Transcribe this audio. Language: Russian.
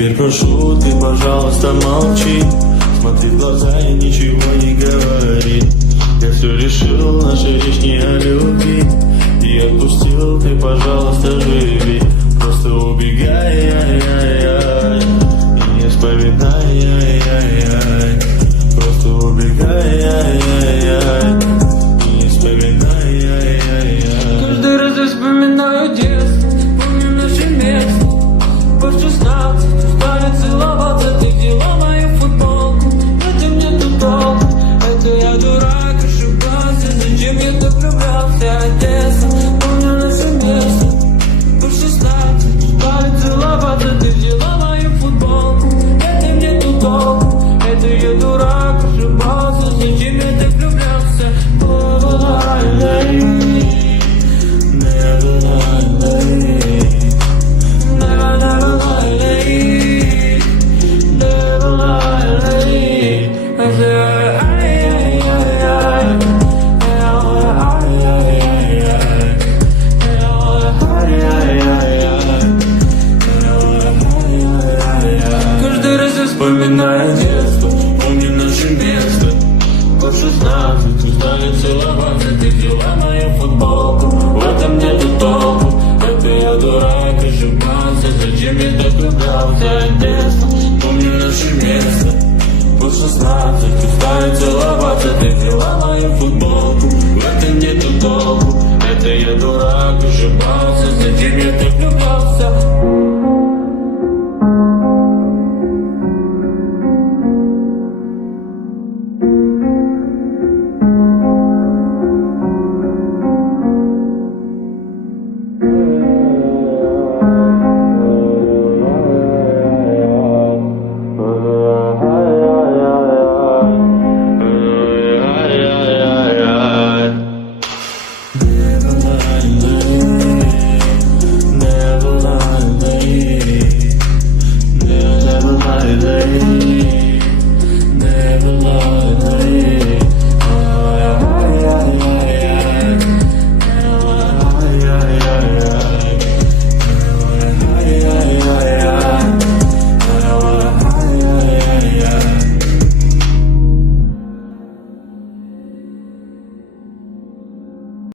Теперь прошу, ты, пожалуйста, молчи. Смотри в глаза и ничего не говори. Я все решил, наша речь не о любви. И отпустил, ты, пожалуйста, живи. Просто убегай, ай-яй-яй, и не вспоминай, ай-яй-яй. Просто убегай, ай-яй-яй, и не вспоминай, ай-яй-яй. Каждый раз я вспоминаю детство, помню наше место. По 16 устали целоваться, ты взяла мою футболку. Этим нету толку, это я дурак, ошибался. Зачем я так влюблялся, Одесса? Помню наше место. По 16 устали целоваться, ты взяла мою футболку. Этим нету толку, это я дурак, ошибался. Зачем я так влюблялся? Вспоминаю детство, помню наше место. По 16 устали целоваться, ты взяла мою футболку. В этом нету толку, это я дурак, ошибался. Зачем я так влюблялся, Одесса? Помню наше место. По 16